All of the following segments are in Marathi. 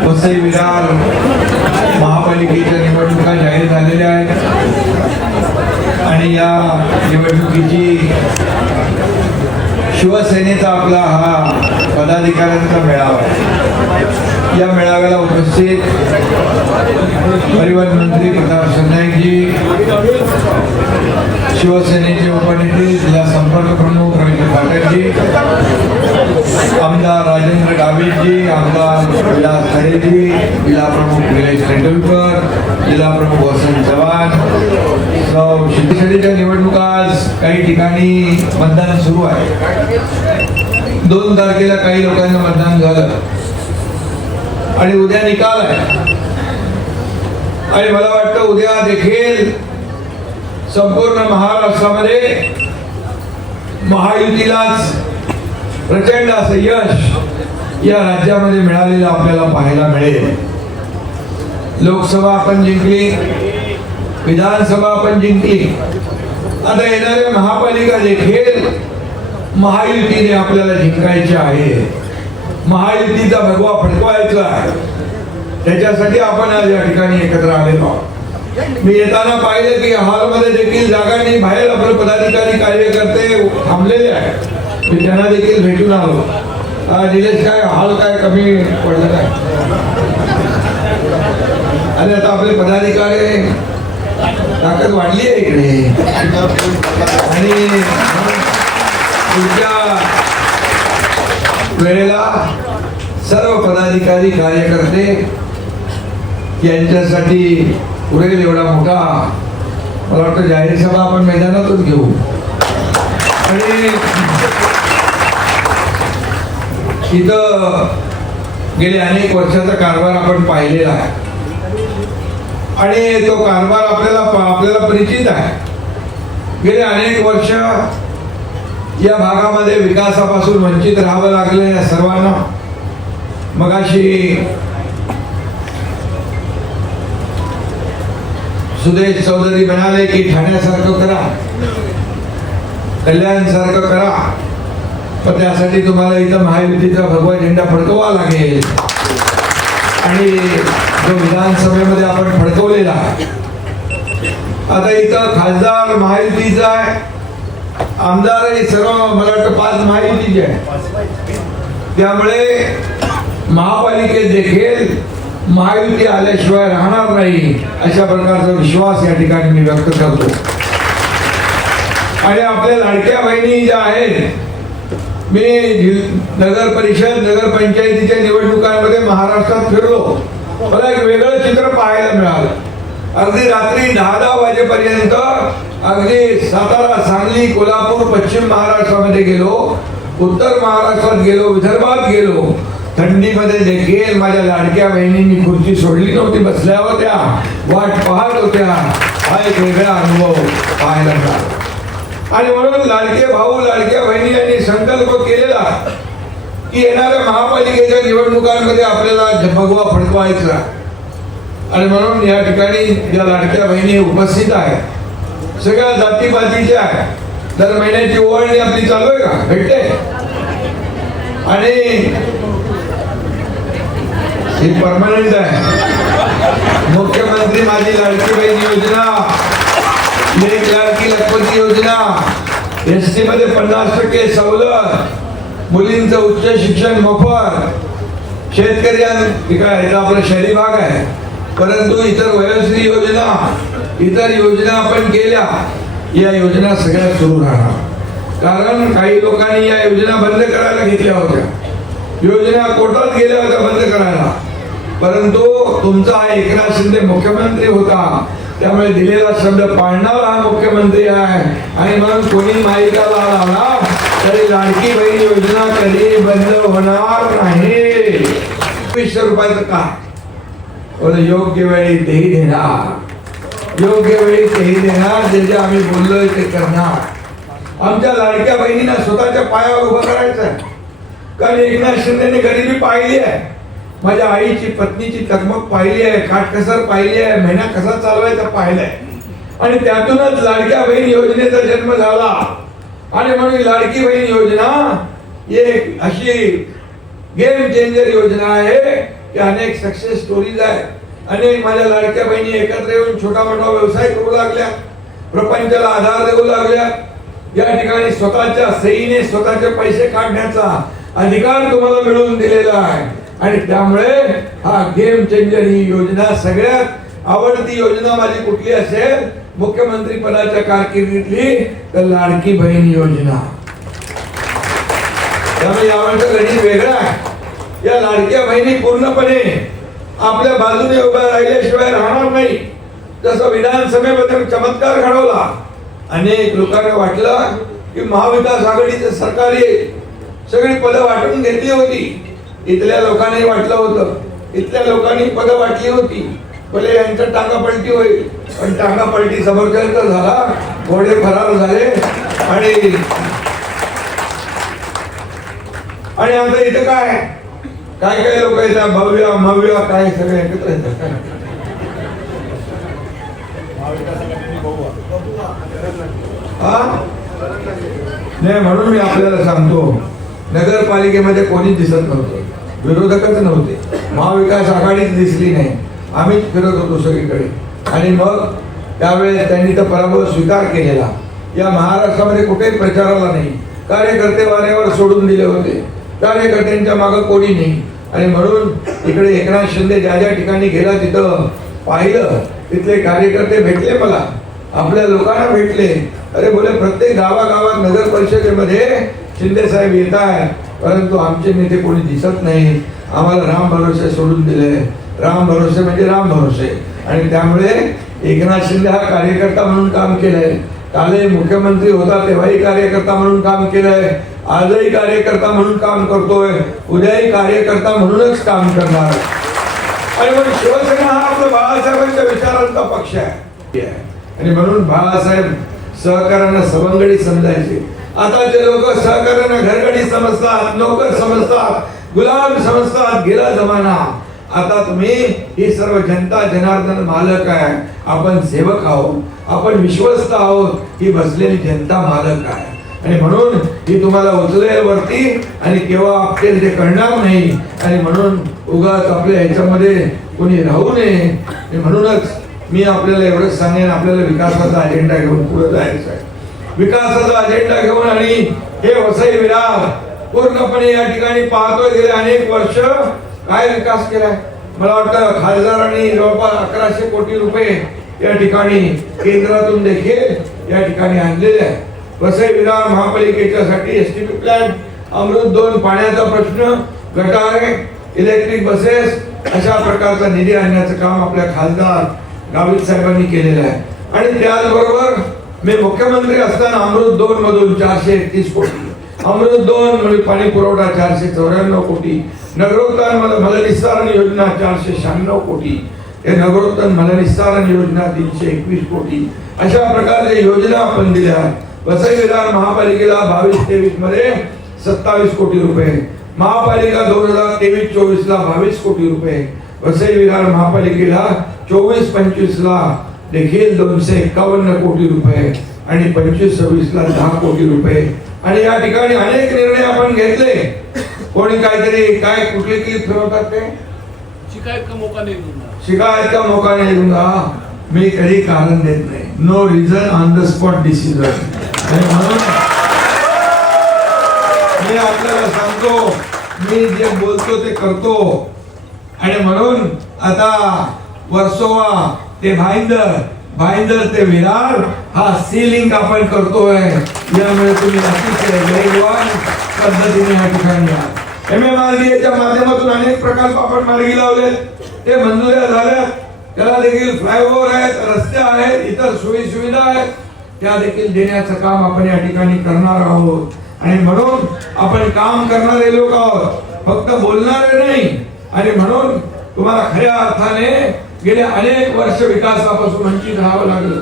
वसई विरार महापालिकेच्या निवडणुका जाहीर झालेल्या आहेत. आणि या निवडणुकीची शिवसेनेचा आपला हा पदाधिकाऱ्यांचा मेळावा आहे. या मेळाव्याला उपस्थित परिवहन मंत्री प्रताप सरनाईकजी शिवसेनेचे उपनेते जिल्हा संपर्क प्रमुख रवींद्र पाटीलजी आमदार राजेंद्र डावेजी आमदार विलास खरेजी जिल्हा प्रमुख निलेश तेंडुलकर जिल्हा प्रमुख वसंत चव्हाण. सौ शिवसेनेच्या निवडणुका आज काही ठिकाणी मतदान सुरू आहे. दोन तारखेला काही लोकांना मतदान झालं. आणि उद्या निकाल आहे. आणि मला वाटतं उद्या देखील संपूर्ण महाराष्ट्रामध्ये महायुतीलाच प्रचंड असं यश या राज्यामध्ये मिळालेलं आपल्याला पाहायला मिळेल. लोकसभा आपण जिंकली विधानसभा आपण जिंकली. आता येणाऱ्या महापालिका देखील महायुतीने आपल्याला जिंकायचे आहे. महायुतीचा भगवा फडकवायचा आहे. त्याच्यासाठी आपण आज या ठिकाणी एकत्र आलेलो आहोत. मी येताना पाहिलं की हॉलमध्ये देखील जागा नाही बाहेर आपले पदाधिकारी कार्यकर्ते थांबलेले आहेत. मी त्यांना देखील भेटून आलो. निलेश काय हॉल काय कमी पडलं काय? आणि आता आपले पदाधिकारी ताकद वाढली आहे इकडे. आणि पुढच्या वेळेला सर्व पदाधिकारी कार्यकर्ते यांच्यासाठी पुरेल एवढा मोठा मला वाटतं जाहीर सभा आपण मैदानातच घेऊ. आणि इथं गेले अनेक वर्षाचा कारभार आपण पाहिलेला आहे. आणि तो कारभार आपल्याला आपल्याला परिचित आहे. गेले अनेक वर्ष या भागामध्ये विकासापासून वंचित राहावं लागलं या सर्वांना. मगाशी सुदेश चौधरी म्हणाले की ठाण्यासारखं करा. कल्याण सारखं करा. पण त्यासाठी तुम्हाला इथं महायुतीचा भगवा झेंडा फडकवा लागेल. आणि जो विधानसभेमध्ये आपण फडकवलेला आता इथं खासदार महायुतीचा आहे. आमदारही सर्व मला वाटतं पाच महायुतीचे आहे त्यामुळे महापालिकेत देखील महायुती आल्याशिवाय राहणार नाही अशा प्रकारचा विश्वास या ठिकाणी मी व्यक्त करतो. आणि आपल्या लाडक्या बहिणी ज्या आहेत मी नगर परिषद नगर पंचायतीच्या निवडणुकांमध्ये महाराष्ट्रात फिरलो. मला एक वेगळं चित्र पाहायला मिळालं. अगदी रात्री दहा दहा वाजेपर्यंत अगदी सातारा सांगली कोल्हापूर पश्चिम महाराष्ट्रामध्ये गेलो. उत्तर महाराष्ट्रात गेलो विदर्भात गेलो. थंडीमध्ये देखील माझ्या लाडक्या बहिणींनी खुर्ची सोडली नव्हती बसल्या होत्या वाट पाहत होत्या. हा एक वेगळा अनुभव पाहायला मिळाला. आणि म्हणून लाडके भाऊ लाडक्या बहिणी यांनी संकल्प केलेला की येणाऱ्या महापालिकेच्या निवडणुकांमध्ये आपल्याला भगवा फडकवायचा. आणि म्हणून या ठिकाणी ज्या लाडक्या बहिणी उपस्थित आहेत सगळ्या जातीपातीच्या आहेत. दर महिन्याची ओळणी आपली चालू आहे का? भेटते. आणि ही परमनंट आहे. मुख्यमंत्री माझी लाडकी बहीण योजना लेख लाडकी लखपती योजना एस टी मध्ये पन्नास टक्के सवलत मुलींचं उच्च शिक्षण मोफत शेतकरी काय आपला शहरी भाग आहे. परंतु इतर वयोश्री योजना इतर योजना आपण केल्या या योजना सगळ्या सुरू राहणार. कारण काही लोकांनी या योजना बंद करायला घेतल्या होत्या. योजना कोर्टात गेल्या होत्या बंद करायला. परंतु तुमचा हा एकनाथ शिंदे मुख्यमंत्री होता. त्यामुळे दिलेला शब्द पाळणारा हा मुख्यमंत्री आहे. आणि म्हणून कोणी माहितीला लावला तरी लाडकी बहीण योजना कधी बंद होणार नाही? वीसशे रुपयाचं का योग्य वेळी तेही देणार. योग्य वेळी तेही देणार जे जे आम्ही बोललोय ते करणार. आमच्या लाडक्या बहिणींना स्वतःच्या पायावर उभं करायचं आहे कारण एकनाथ शिंदेने गरिबी पाहिली आहे. माझ्या आईची पत्नीची तकमक पाहिली आहे काटकसर पाहिली आहे महिना कसा चालवायचा पाहिलाय. आणि त्यातूनच लाडक्या बहीण योजनेचा जन्म झाला. आणि म्हणून लाडकी बहीण योजना एक अशी गेम चेंजर योजना आहे की अनेक सक्सेस स्टोरीज आहे. अनेक माझ्या लाडक्या बहिणी एकत्र येऊन छोटा मोठा व्यवसाय करू लागल्या. प्रपंचाला आधार देऊ लागल्या. या ठिकाणी स्वतःच्या सहीने स्वतःचे पैसे काढण्याचा अधिकार तुम्हाला मिळवून दिलेला आहे. आणि त्यामुळे हा गेम चेंजर ही योजना सगळ्यात आवडती योजना माझी कुठली असेल? मुख्यमंत्रीपदाच्या कारकिर्दीतली तर लाडकी बहीण योजना. त्यामुळे यावरचं गणित वेगळं आहे. या लाडक्या बहिणी पूर्णपणे आपल्या बाजूने उभ्या राहिल्याशिवाय राहणार नाही. जसं विधानसभेमध्ये चमत्कार घडवला अनेक लोकांना वाटलं की महाविकास आघाडीचं सरकार सगळी पदं वाटून घेतली होती. इथल्या लोकांनी वाटलं होतं. इथल्या लोकांनी पद वाटली होती. भले यांचं टांगा पलटी होईल. पण टांगा पलटी समर्थन झाला. घोडे फरार झाले. आणि आणि आता इथं काय? काय काय लोक येतात? भव्य भव्य काय सगळे एकत्र येतात. हा? नाही म्हणून मी आपल्याला सांगतो. नगरपालिकेमध्ये कोणीच दिसत नव्हतं. विरोधकच नव्हते. महाविकास आघाडीच दिसली नाही. आम्हीच फिरत होतो सगळीकडे. आणि मग त्यावेळेस त्यांनी तर पराभव स्वीकार केलेला. या महाराष्ट्रामध्ये कुठेही प्रचाराला नाही. कार्यकर्ते वाऱ्यावर सोडून दिले होते. कार्यकर्त्यांच्या मागं कोणी नाही. आणि म्हणून इकडे एकनाथ शिंदे ज्या ज्या ठिकाणी गेला तिथं पाहिलं तिथले कार्यकर्ते भेटले मला. आपल्या लोकांना भेटले. अरे बोले प्रत्येक गावागावात नगर परिषदेमध्ये शिंदे साहेब येत आहे परंतु आमचे नेते कोणी दिसत नाही. आम्हाला राम भरोसे सोडून दिले. राम भरोसे म्हणजे राम भरोसे. आणि त्यामुळे एकनाथ शिंदे हा कार्यकर्ता म्हणून काम केलंय. कालही मुख्यमंत्री होता तेव्हाही कार्यकर्ता म्हणून काम केलंय. आजही कार्यकर्ता म्हणून काम करतोय. उद्याही कार्यकर्ता म्हणूनच काम करणार. आणि म्हणून शिवसेना हा आपला बाळासाहेबांच्या विचारांचा पक्ष आहे. आणि म्हणून बाळासाहेब सहकार्यांना सवंगडी समजायचे. आताचे लोक सहकार्यानं घरगडी समजतात नोकर समजतात गुलाम समजतात गेला जमाना. आता तुम्ही ही सर्व जनता जनार्दन मालक आहे. आपण सेवक आहोत आपण विश्वस्त आहोत ही बसलेली जनता मालक आहे. आणि म्हणून ही तुम्हाला उचलेल वरती आणि केव्हा आपले ते कळणार नाही. आणि म्हणून उगाच आपल्या ह्याच्यामध्ये कोणी राहू नये. म्हणूनच मी आपल्याला एवढंच सांगेन आपल्याला विकासाचा अजेंडा घेऊन पुढे जायचं आहे विकासाचा अजेंडा घेऊन आणि हे वसई विरार पूर्णपणे या ठिकाणी पाहतोय. गेले अनेक वर्ष काय विकास केलाय? मला वाटतं खासदारांनी जवळपास अकराशे कोटी रुपये या ठिकाणी केंद्रातून देखील या ठिकाणी आणलेले आहे Vasai Virar महापालिकेच्यासाठी S T P plan Amrut दोन पाण्याचा प्रश्न गटारे इलेक्ट्रिक बसेस अशा प्रकारचा निधी आणण्याचं काम आपल्या खासदार गावित साहेबांनी केलेलं आहे. आणि त्याचबरोबर मी मुख्यमंत्री असताना अमृत दोन मधून चारशे एकतीस कोटी अमृत दोन म्हणजे पाणी पुरवठा चारशे चौऱ्याण्णव कोटी नगरोत्थान मल मलनिस्सारण योजना चारशे शहाण्णव कोटी हे नगरोत्थान मलनिस्सारण योजना तीनशे एकवीस कोटी. अशा प्रकारच्या योजना आपण दिल्या वसई विधान महापालिकेला बावीस तेवीसमध्ये सत्तावीस कोटी रुपये महापालिका दोन हजार तेवीस चोवीस ला बावीस कोटी रुपये वसई विधान महापालिकेला चोवीस पंचवीस ला देखील दोनशे एकावन्न कोटी रुपये आणि पंचवीस सव्वीस ला दहा कोटी रुपये. आणि या ठिकाणी अनेक निर्णय आपण घेतले. कोणी काहीतरी काय कुठले की फिरवतात ते? शिकायत का मौका नहीं दूंगा शिकायत का मौका नहीं दूंगा मी कधी कारण देत नाही. No reason on the spot decision आणि म्हणून मी आपल्याला सांगतो मी जे बोलतो ते करतो. आणि म्हणून आता वर्सोवा ते भाईंदर भाईंदर ते विरार हा सीलिंग आपण करतोय. यामुळे तुम्ही अतिशय वेगवान पद्धतीने या ठिकाणी एम. एम. आर. माध्यमातून अनेक प्रकल्प आपण मार्गी लावले. ते मंजुऱ्या झाल्या त्याला देखील फ्लायओव्हर आहेत रस्ते आहेत इतर सोयी सुविधा आहेत. त्या देखील देण्याचं काम आपण या ठिकाणी करणार आहोत. आणि म्हणून आपण काम करणारे लोक आहोत. फक्त बोलणारे नाही. आणि म्हणून तुम्हाला खऱ्या अर्थाने गेले अनेक वर्ष विकासापासून वंचित राहावं लागलं.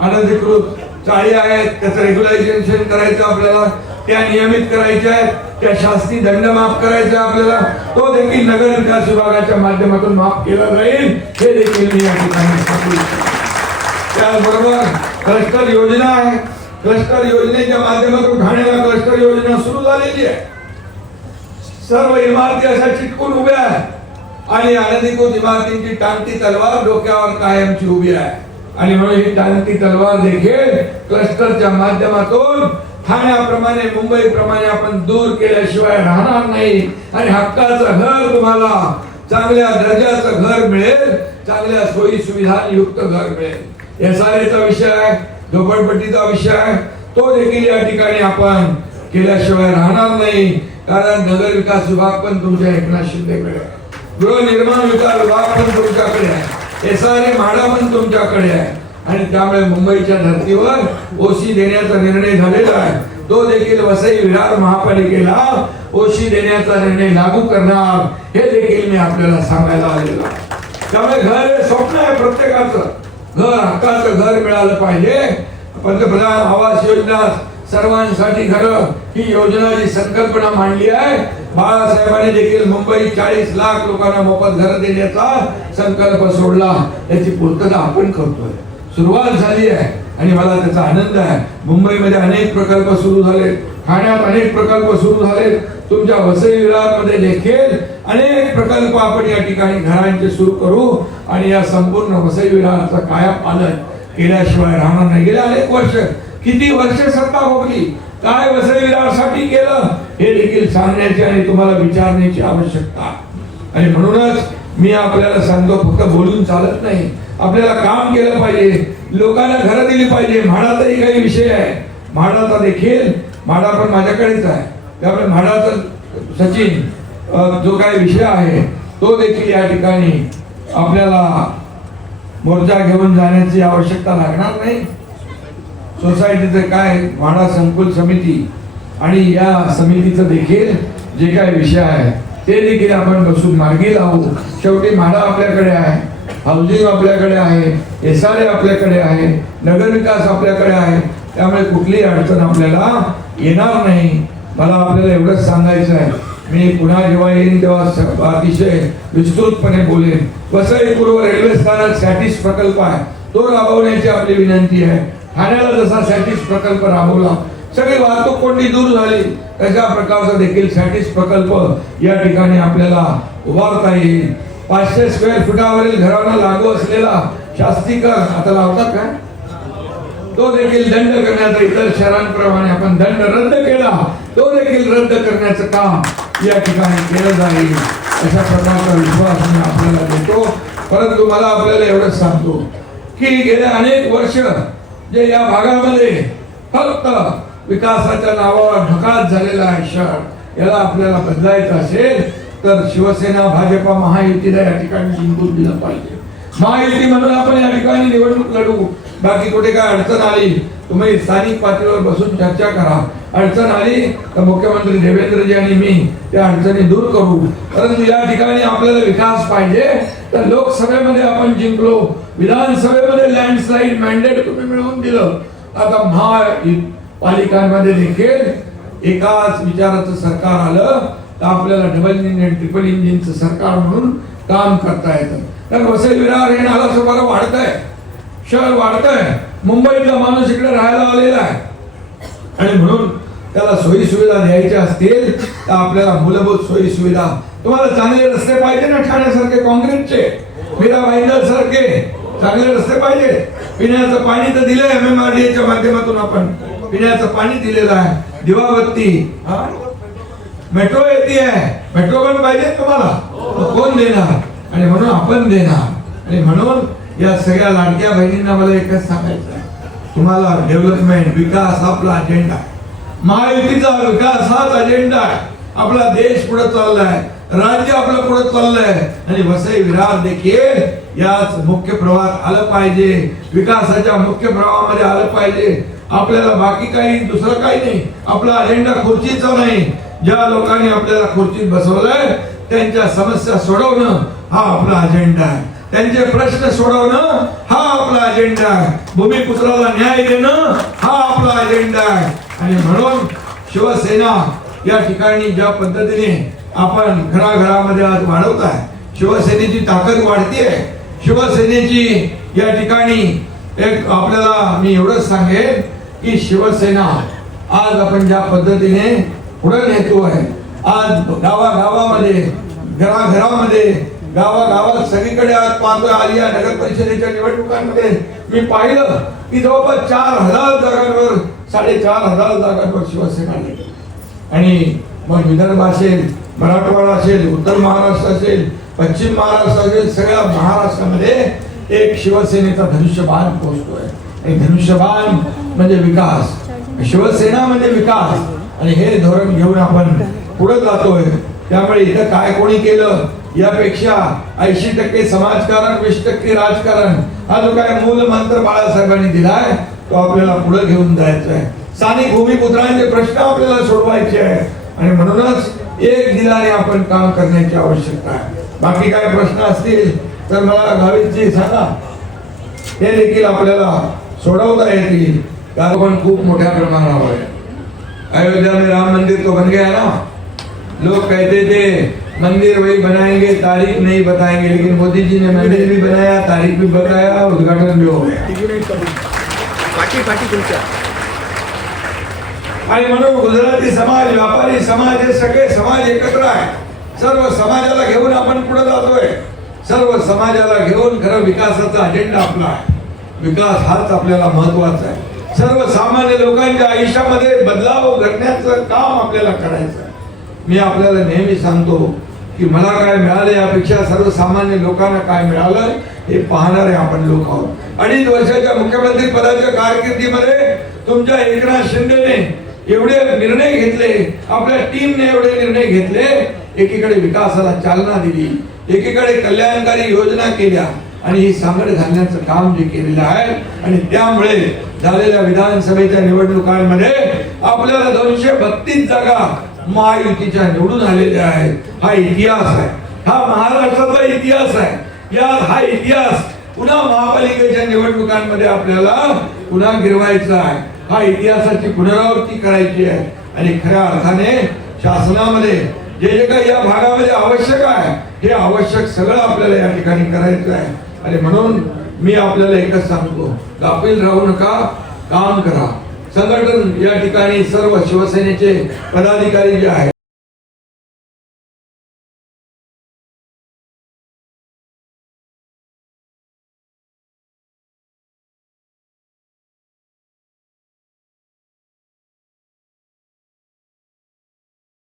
अनधिकृत चाळी आहेत त्याचं रेग्युलायझेशन करायचं आपल्याला त्या नियमित करायच्या आहेत त्या शास्ती दंड माफ करायचा आपल्याला. तो देखील नगर विकास विभागाच्या माध्यमातून माफ केला जाईल. हे देखील मी या ठिकाणी त्याचबरोबर क्लस्टर योजना आहे. क्लस्टर योजनेच्या माध्यमातून ठाण्याला क्लस्टर योजना सुरू झालेली आहे. सर्व इमारती अशा चिटकून उभ्या आहेत. आणि अनधिकृत इमारतींची टांगती तलवार डोक्यावर कायमची उभी आहे आणि म्हणून ही टांगती तलवार देखील क्लस्टरच्या माध्यमातून ठाण्याप्रमाणे मुंबईप्रमाणे आपण दूर केल्याशिवाय राहणार नाही. आणि हक्काचं घर तुम्हाला चांगल्या दर्जाचं घर मिळेल चांगल्या सोयी सुविधा युक्त घर मिळेल. एस आर एचा विषय आहे झोपडपट्टीचा विषय आहे. तो देखील या ठिकाणी आपण केल्याशिवाय राहणार नाही. कारण नगर विकास विभाग पण तुमच्या एकनाथ शिंदेकडे आहे. गृहनिर्माण विकास विभाग पण तुमच्याकडे आहे. एस आर ए म्हाडा पण तुमच्याकडे आहे. आणि त्यामुळे मुंबईच्या धर्तीवर ओसी देण्याचा निर्णय झालेला आहे. तो देखील वसई विरार महापालिकेला ओशी देण्याचा निर्णय लागू करणार. हे देखील मी आपल्याला सांगायला आलेलो त्यामुळे घर हे स्वप्न आहे प्रत्येकाचं. घर हक्काचं घर मिळालं पाहिजे. पंतप्रधान आवास योजना सर्वांसाठी घर ही योजना जी संकल्पना मांडली आहे. बाळासाहेबांनी देखील मुंबई चाळीस लाख लोकांना मोफत घर देण्याचा संकल्प सोडला. याची पूर्तता आपण करतोय. सुरुवात झाली आहे आणि मला त्याचा आनंद आहे. मुंबईमध्ये अनेक प्रकल्प सुरू झाले ठाण्यात अनेक प्रकल्प सुरू झाले तुमच्या वसई विरारमध्ये देखील अनेक प्रकल्प आपण या ठिकाणी घरांचे सुरू करू आणि या संपूर्ण वसई विरारचा काया पालन केल्याशिवाय राहणार नाही. गेले अनेक वर्ष. किती वर्ष सत्ता भोगली? काय वसई विरारसाठी केलं हे देखील सांगण्याची आणि तुम्हाला विचारण्याची आवश्यकता. आणि म्हणूनच मी आपल्याला सांगतो फक्त बोलून चालत नाही. आपल्याला काम केलं पाहिजे लोकांना घरं दिली पाहिजे. म्हाडाचाही काही विषय आहे. म्हाडाचा देखील म्हाडा पण माझ्याकडेच आहे. त्यामुळे म्हाडाचा सचिन जो काही विषय आहे तो देखील या ठिकाणी आपल्याला मोर्चा घेऊन जाण्याची आवश्यकता लागणार नाही. सोसायटीचं काय म्हाडा संकुल समिती. आणि या समितीचं देखील जे काय विषय आहे ते देखील आपण बसून मार्गी लावू. शेवटी म्हाडा आपल्याकडे आहे हाऊसिंग आपल्याकडे आहे एस आर ए आपल्याकडे आहे नगरविकास आपल्याकडे आहे. त्यामुळे कुठलीही अडचण आपल्याला येणार नाही. मला आपल्याला एवढंच सांगायचं आहे. मी पुन्हा जेव्हा येईन तेव्हा अतिशय विस्तृतपणे बोलेन. वसई पूर्व रेल्वे स्थानक सॅटिस प्रकल्प आहे. तो राबवण्याची आपली विनंती आहे. ठाण्याला जसा सॅटिस प्रकल्प राबवला सगळी वाहतूक कोंडी दूर झाली तशा प्रकारचा देखील सॅटिस प्रकल्प या ठिकाणी आपल्याला उभारता येईल. पाचशे स्क्वेअर फुटावरील घरांना लागू असलेला शास्तीकर आता लावतात काय? तो देखील दंड करण्याचा इतर शहरांप्रमाणे आपण दंड रद्द केला तो देखील रद्द करण्याचं काम या ठिकाणी केलं जाईल. अशा प्रकारचा विश्वास मी आपल्याला देतो. परंतु मला आपल्याला एवढंच सांगतो की गेल्या अनेक वर्ष जे या भागामध्ये फक्त विकासाच्या नावावर ढकात झालेला आहे शहर याला आपल्याला बदलायचं असेल तर शिवसेना भाजपा महायुतीला या ठिकाणी जिंकून दिलं पाहिजे. महायुती आपण या ठिकाणी निवडणूक लढू. बाकी कुठे काय अडचण आली तुम्ही स्थानिक पातळीवर बसून चर्चा करा. अडचण आली तर मुख्यमंत्री देवेंद्रजी आणि मी त्या अडचणी दूर करू. परंतु या ठिकाणी आपल्याला विकास पाहिजे तर लोकसभेमध्ये आपण जिंकलो. विधानसभेमध्ये लँडस्लाईड मॅन्डेट तुम्ही मिळवून दिलं. आता महापालिकांमध्ये देखील एकाच विचाराचं सरकार आलं तर आपल्याला डबल इंजिन ट्रिपल इंजिनचं सरकार म्हणून काम करता येतं. तर वसई विरार हे नाला वाढत वाढतंय. शहर वाढतंय. मुंबईतला माणूस इकडे राहायला आलेला आहे. आणि म्हणून त्याला सोयी सुविधा द्यायच्या असतील तर आपल्याला मूलभूत सोयी सुविधा. तुम्हाला चांगले रस्ते पाहिजे ना ठाण्यासारखे काँक्रीटचे? मीरा भाईंदर सारखे चांगले रस्ते पाहिजे. पिण्याचं पाणी तर दिलंय एम एम आर डी च्या माध्यमातून आपण. पिण्याचं पाणी दिलेलं आहे. दिवाबत्ती. मेट्रो येते आहे. मेट्रो पण पाहिजे तुम्हाला. कोण देणार? आणि म्हणून आपण देणार. आणि म्हणून या सगळ्या लाडक्या बहिणींना मला एकच सांगायचं आहे तुम्हाला डेव्हलपमेंट विकास आपला अजेंडा आहे. महायुतीचा विकास हाच अजेंडा आहे. आपला देश पुढे चाललाय. राज्य आपलं पुढे चाललंय. आणि वसई विरार देखील याच मुख्य प्रवाहात आलं पाहिजे. विकासाच्या मुख्य प्रवाहामध्ये आलं पाहिजे. आपल्याला बाकी काही दुसरं काही नाही. आपला अजेंडा खुर्चीचा नाही. ज्या लोकांनी आपल्याला खुर्चीत बसवलंय त्यांच्या समस्या सोडवणं हा आपला अजेंडा आहे. त्यांचे प्रश्न सोडवणं हा आपला अजेंडा आहे. भूमिपुत्राला न्याय देणं हा आपला अजेंडा आहे. आणि म्हणून शिवसेना या ठिकाणी ज्या पद्धतीने आपण घराघरामध्ये आज वाढवत आहे शिवसेनेची ताकद वाढतीये. शिवसेनेची या ठिकाणी एक आपल्याला मी एवढंच सांगेन की शिवसेना आज आपण ज्या पद्धतीने पुढे नेतो आहे आज गावागावामध्ये घराघरामध्ये गावागावात सगळीकडे आज पाहतोय आलिया नगर परिषदेच्या निवडणुकांमध्ये. मी पाहिलं की जवळपास चार हजार जागांवर साडेचार हजार जागांवर शिवसेना आणि मग विदर्भ असेल मराठवाडा असेल उत्तर महाराष्ट्र असेल पश्चिम महाराष्ट्र सगळ्या महाराष्ट्रामध्ये एक शिवसेनेचा धनुष्यबाण पोहोचतोय. एक धनुष्यबाण म्हणजे विकास. शिवसेना म्हणजे विकास. आणि हे धोरण घेऊन आपण पुढे जातोय. त्यामुळे इथं काय कोणी केलं? यापेक्षा ऐंशी टक्के समाजकारण वीस टक्के राजकारण हा जो काय मूल मंत्र बाळासाहेबांनी दिलाय तो आपल्याला पुढे घेऊन जायचा आहे स्थानिक भूमिपुत्रांचे प्रश्न आपल्याला सोडवायचे आहे आणि म्हणूनच एक दिलाने आपण काम करण्याची आवश्यकता आहे. बाकी काय प्रश्न असतील तर मला गावीतजी सांगा. ते देखील आपल्याला सोडवता येतील. कारण पण खूप मोठ्या प्रमाणावर आहे. अयोध्या में राम मंदिर तो बन गया ना? लोग कहते थे मंदिर वही बनाएंगे तारीख नहीं बताएंगे. लेकिन मोदी जी ने मंदिर भी बनाया तारीख भी बताया उद्घाटन भी हो गया। आणि म्हणून गुजराती समाज व्यापारी समाज हे सगळे समाज एकत्र आहे. सर्व समाजाला घेऊन आपण पुढे जातोय. सर्व समाजाला घेऊन खरं विकासाचा अजेंडा आपला आहे. विकास हाच आपल्याला महत्त्वाचा आहे. सर्वसामान्य लोकांच्या आयुष्यामध्ये बदलाव घडण्याचं काम आपल्याला करायचं आहे. मी आपल्याला नेहमी सांगतो की मला काय मिळालं यापेक्षा सर्वसामान्य लोकांना काय मिळालं हे पाहणारे आपण लोक आहोत. अडीच वर्षाच्या मुख्यमंत्री पदाच्या कारकिर्दीमध्ये तुमच्या एकनाथ शिंदेने एवढे निर्णय घेतले आपल्या टीमने एवढे निर्णय घेतले एकीकडे विकासाला चालना दिली एकीकडे कल्याणकारी योजना केल्या आणि ही सांगड घालण्याचं काम जे केलेलं आहे आणि त्यामुळे झालेल्या विधानसभेच्या निवडणुकांमध्ये आपल्याला दोनशे बत्तीस जागा महायुतीच्या निवडून आलेल्या आहेत. हा इतिहास आहे. हा महाराष्ट्राचा इतिहास आहे. या हा इतिहास पुन्हा महापालिकेच्या निवडणुकांमध्ये आपल्याला पुन्हा गिरवायचा आहे. हा इतिहासाची पुनरावृत्ती करायची आहे. आणि खऱ्या अर्थाने शासनामध्ये जे जे काही या भागामध्ये आवश्यक आहे हे आवश्यक सगळं आपल्याला या ठिकाणी करायचं आहे. आणि म्हणून मी आपल्याला एकच सांगतो गाफील राहू नका काम करा. संघटन या ठिकाणी सर्व शिवसेनेचे पदाधिकारी जे आहेत